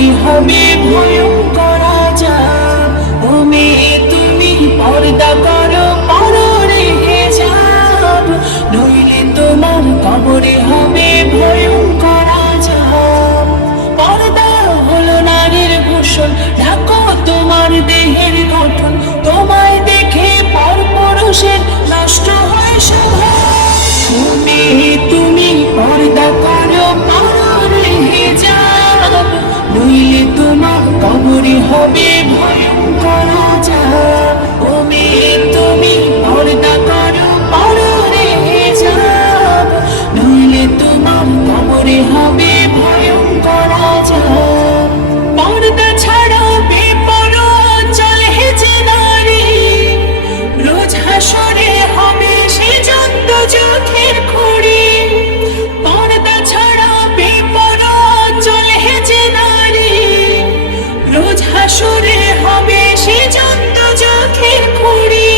কবরে হবে ভয়ঙ্কর আযাব। ও মেয়ে তুমি পর্দা করো, পররে হিজাব, নইলে তোমার কবরে হবে ভয়ঙ্কর আযাব। পর্দা হলো নারীর ভূষণ, ঢাকো তোমার দেহের গঠন, তোমায় দেখে পরপুরুষের নষ্ট হয় শোভা। ও মেয়ে তুমি পর্দা করো, পররে হিজাব, নইলে তোমার কবরে হবে ভয়ঙ্কর আযাব। ও মেয়ে তুমি পর্দা করো, পররে হিজাব, নইলে তোমার কবরে হবে ভয়ঙ্কর আযাব। পর্দা ছাড়া বেপরোয়া চলে যে নারী, রোজ হাসরে হবে সে জন্ত চোখের খুঁড়ি। পর্দা ছাড়া বেপরোয়া চলে যে নারী, রোজ হাসরে হবে সে জন্ত চোখের খুঁড়ি।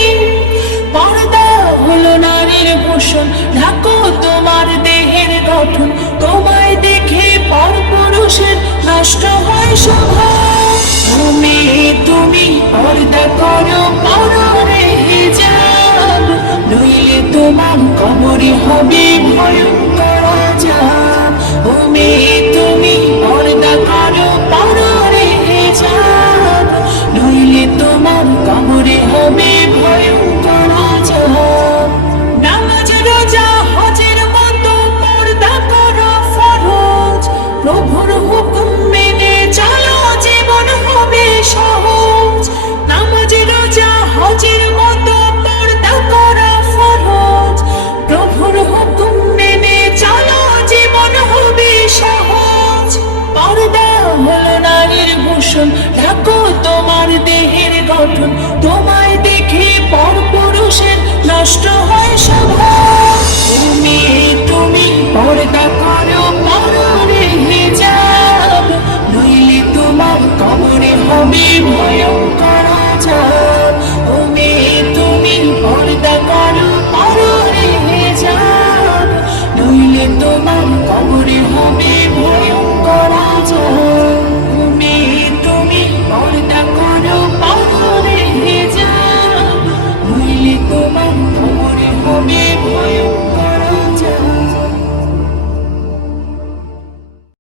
পর্দা হলো নারীর ভূষণ, ঢাকো তোমার দেহের গঠন, তোমায় দেখে পরপুরুষের নষ্ট হয় শোভা। ও মেয়ে তুমি পর্দা করো, পররে হিজাব, নইলে তোমার কবরে হবে ভয়ঙ্কর আযাব। ও মেয়ে তুমি পর্দা করো, পররে হিজাব, নইলে তোমার কবরে হবে ভয়ঙ্কর আযাব। নামাজ রোজা হজের মতো পর্দা করো ফরজ, প্রভুর হুকুম মেনে চলো জীবন হবে সহজ। নামাজ রোজা হজের মতো পর্দা করো ফরজ, প্রভুর হুকুম মেনে চলো জীবন হবে সহজ। পর্দা হলো নারীর ভূষণ, ঢাকো তোমার দেহের গঠন, তোমায় দেখে পরপুরুষের নষ্ট হয় শোভা। ও মেয়ে তুমি পর্দা করো, পররে হিজাব, নইলে তোমার কবরে হবে ভয়।